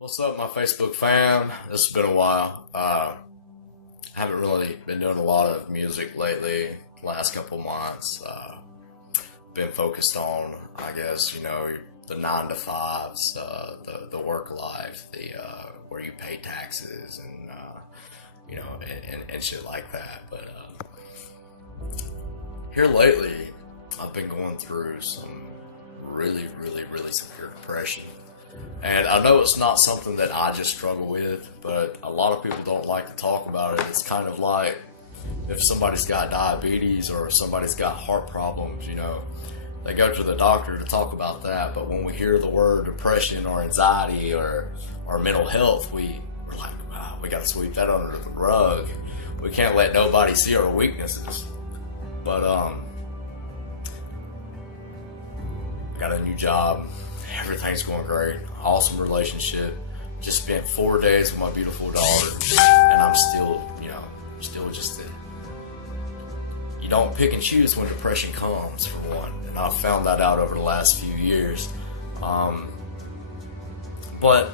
What's up, my Facebook fam? This has been a while. I haven't really been doing a lot of music lately, last couple months. Been focused on, I guess, the 9 to 5s, the work life, where you pay taxes and shit like that. But here lately, I've been going through some really, really, really severe depression. And I know it's not something that I just struggle with, but a lot of people don't like to talk about it. It's kind of like if somebody's got diabetes or if somebody's got heart problems, they go to the doctor to talk about that. But when we hear the word depression or anxiety or mental health, we're like, wow, we got to sweep that under the rug. We can't let nobody see our weaknesses. But I got a new job. Everything's going great. Awesome relationship. Just spent 4 days with my beautiful daughter, and I'm still just you don't pick and choose when depression comes, for one, and I've found that out over the last few years. But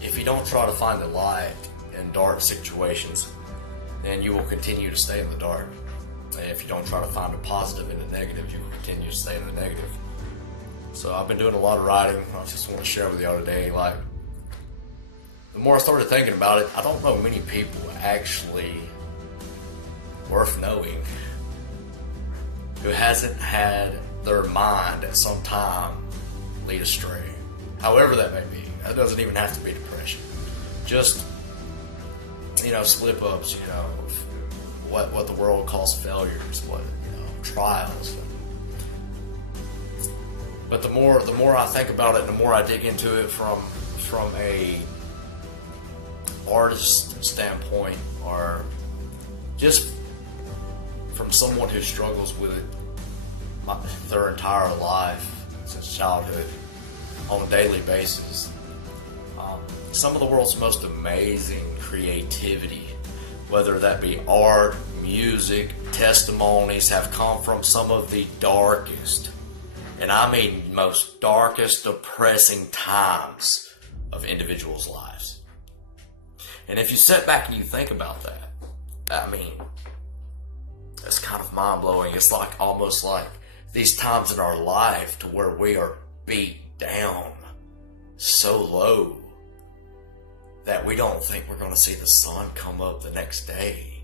if you don't try to find the light in dark situations, then you will continue to stay in the dark. And if you don't try to find a positive in the negative, you will continue to stay in the negative. So I've been doing a lot of writing. I just want to share with y'all today. Like, the more I started thinking about it, I don't know many people actually worth knowing who hasn't had their mind at some time lead astray. However that may be. That doesn't even have to be depression. Just, slip ups, what the world calls failures, trials. But the more I think about it, the more I dig into it from a artist standpoint, or just from someone who struggles with it their entire life since childhood on a daily basis. Some of the world's most amazing creativity, whether that be art, music, testimonies, have come from some of the darkest, and I mean most darkest, depressing times of individuals' lives. And if you sit back and you think about that, it's kind of mind-blowing. It's almost like these times in our life to where we are beat down so low that we don't think we're going to see the sun come up the next day.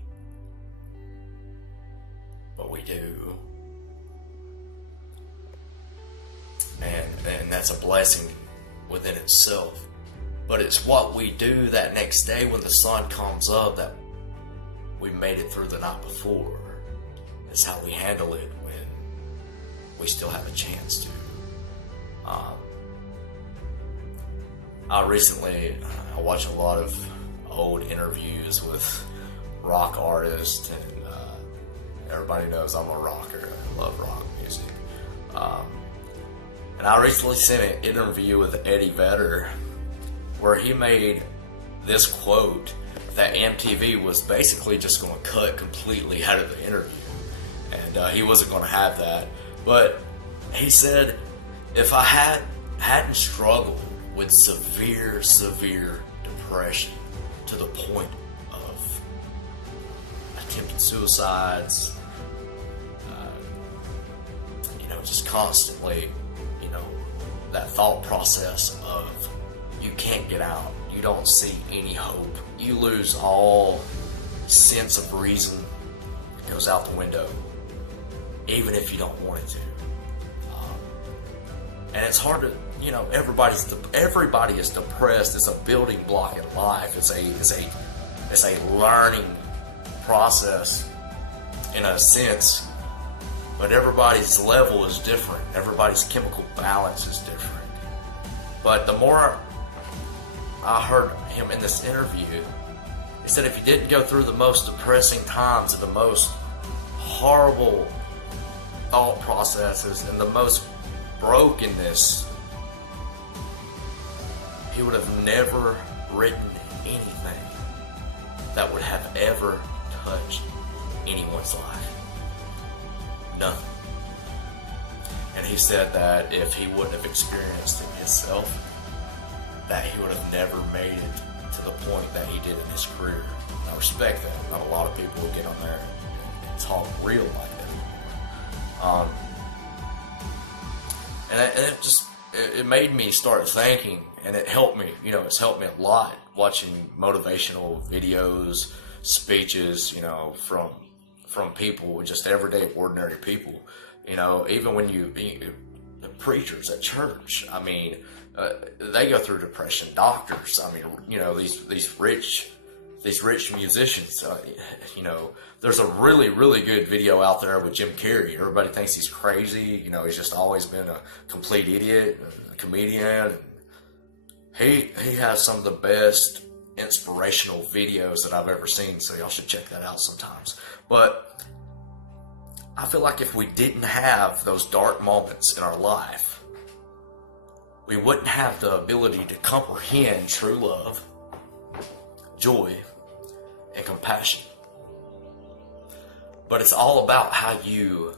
But we do. And that's a blessing within itself. But it's what we do that next day when the sun comes up that we made it through the night before. It's how we handle it when we still have a chance to. I watch a lot of old interviews with rock artists, and everybody knows I'm a rocker. I love rock music. And I recently seen an interview with Eddie Vedder where he made this quote that MTV was basically just going to cut completely out of the interview. And he wasn't going to have that. But he said, if I hadn't struggled with severe depression to the point of attempted suicides, just constantly, that thought process of you can't get out, you don't see any hope, you lose all sense of reason, it goes out the window, even if you don't want it to. And it's hard to, everybody is depressed. It's a building block in life. It's a learning process in a sense. But everybody's level is different. Everybody's chemical balance is different. But the more I heard him in this interview, he said if you didn't go through the most depressing times and the most horrible thought processes and the most brokenness, he would have never written anything that would have ever touched anyone's life. Nothing. And he said that if he wouldn't have experienced it himself, that he would have never made it to the point that he did in his career. And I respect that. Not a lot of people will get on there and talk real like that. And it made me start thinking, and it helped me. It's helped me a lot watching motivational videos, speeches, from people, just everyday, ordinary people. Even when the preachers at church, they go through depression. Doctors, these rich musicians, there's a really, really good video out there with Jim Carrey. Everybody thinks he's crazy. He's just always been a complete idiot, a comedian. He has some of the best inspirational videos that I've ever seen, so y'all should check that out sometimes. But I feel like if we didn't have those dark moments in our life, we wouldn't have the ability to comprehend true love, joy, and compassion. But it's all about how you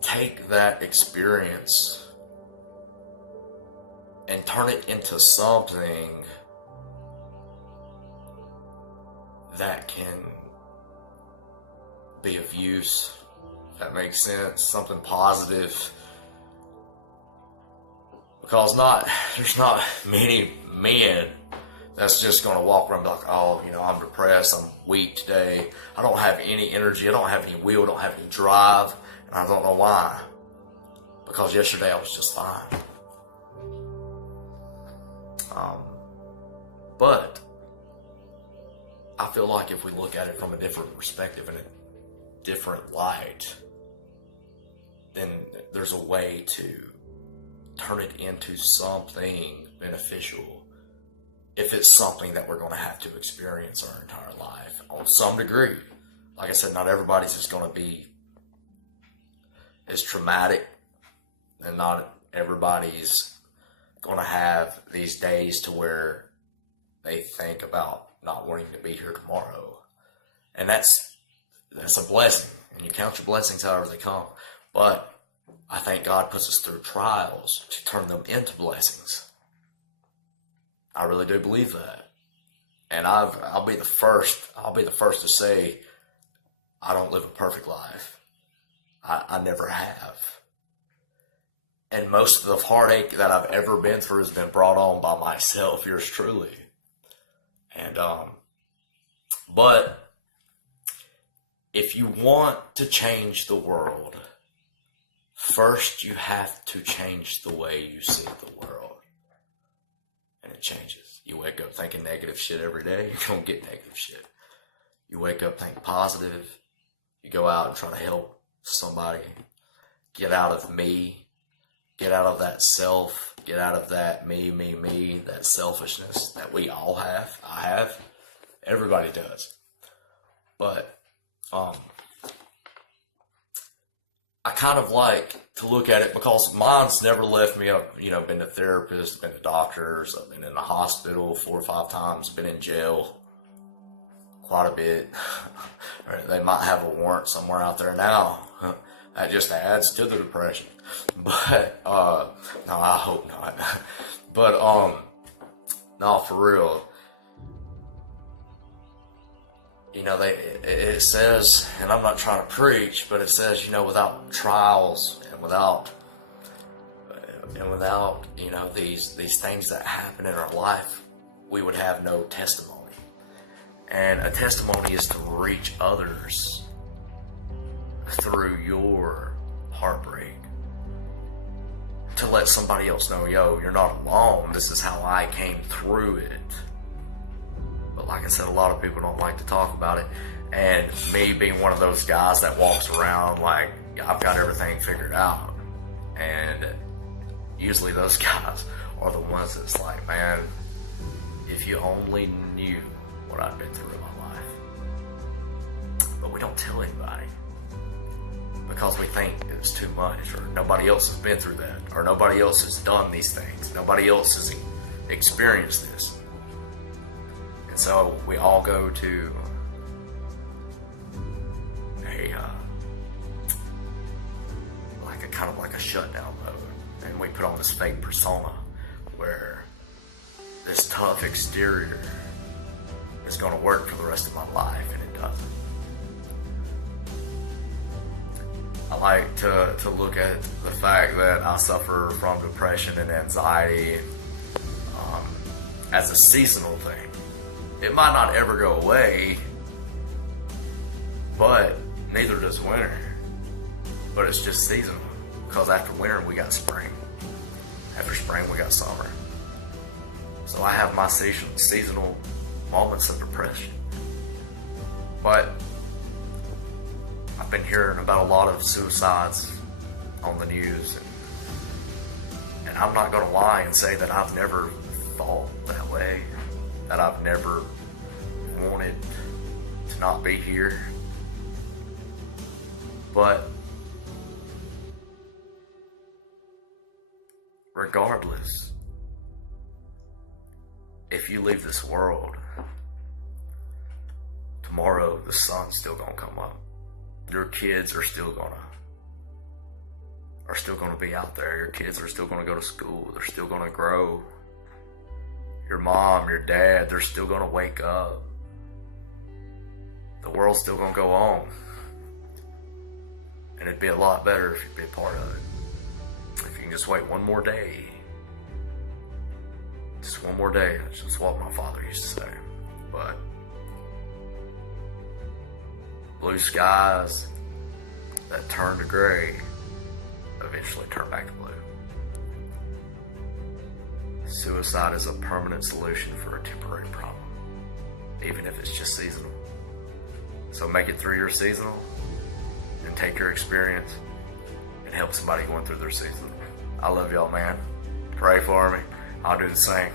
take that experience and turn it into something that can be of use, if that makes sense, something positive. Because there's not many men that's just going to walk around and be like, oh, I'm depressed, I'm weak today, I don't have any energy, I don't have any will, I don't have any drive, and I don't know why. Because yesterday I was just fine. But I feel like if we look at it from a different perspective and a different light, then there's a way to turn it into something beneficial if it's something that we're going to have to experience our entire life on some degree. Like I said, not everybody's just going to be as traumatic, and not everybody's going to have these days to where they think about not wanting to be here tomorrow. And that's a blessing, and you count your blessings however they come. But I think God puts us through trials to turn them into blessings. I really do believe that. And I'll be the first to say I don't live a perfect life. I never have. And most of the heartache that I've ever been through has been brought on by myself, yours truly. And but if you want to change the world, first you have to change the way you see the world. And it changes. You wake up thinking negative shit every day, you're going to get negative shit. You wake up thinking positive, you go out and try to help somebody get out of me, get out of that self, get out of that me, that selfishness that we all have. I have. Everybody does. But I kind of like to look at it because mine's never left me up. Been to therapists, been to doctors, I've been in the hospital 4 or 5 times, been in jail quite a bit. They might have a warrant somewhere out there now. That just adds to the depression. But, no, I hope not. But, no, for real. It says, and I'm not trying to preach, but it says, without trials and without, these things that happen in our life, we would have no testimony. And a testimony is to reach others through your heartbreak. To let somebody else know, yo, you're not alone. This is how I came through it. But like I said, a lot of people don't like to talk about it. And me being one of those guys that walks around like I've got everything figured out. And usually those guys are the ones that's like, man, if you only knew what I've been through in my life. But we don't tell anybody because we think it's too much, or nobody else has been through that, or nobody else has done these things, nobody else has experienced this. And so we all go to a kind of like a shutdown mode. and we put on this fake persona where this tough exterior is going to work for the rest of my life, and it doesn't. I like to look at the fact that I suffer from depression and anxiety as a seasonal thing. It might not ever go away, but neither does winter. But it's just seasonal, because after winter we got spring. After spring we got summer. So I have my seasonal moments of depression. But I've been hearing about a lot of suicides on the news, and I'm not going to lie and say that I've never thought that way, that I've never wanted to not be here. But regardless, if you leave this world, tomorrow the sun's still gonna come up. Your kids are still gonna be out there. Your kids are still gonna go to school. They're still gonna grow. Your mom, your dad, they're still gonna wake up. The world's still gonna go on. And it'd be a lot better if you'd be a part of it. If you can just wait one more day. Just one more day. That's just what my father used to say. But blue skies that turn to gray eventually turn back to blue. Suicide is a permanent solution for a temporary problem, even if it's just seasonal. So make it through your seasonal and take your experience and help somebody going through their season. I love y'all, man. Pray for me. I'll do the same.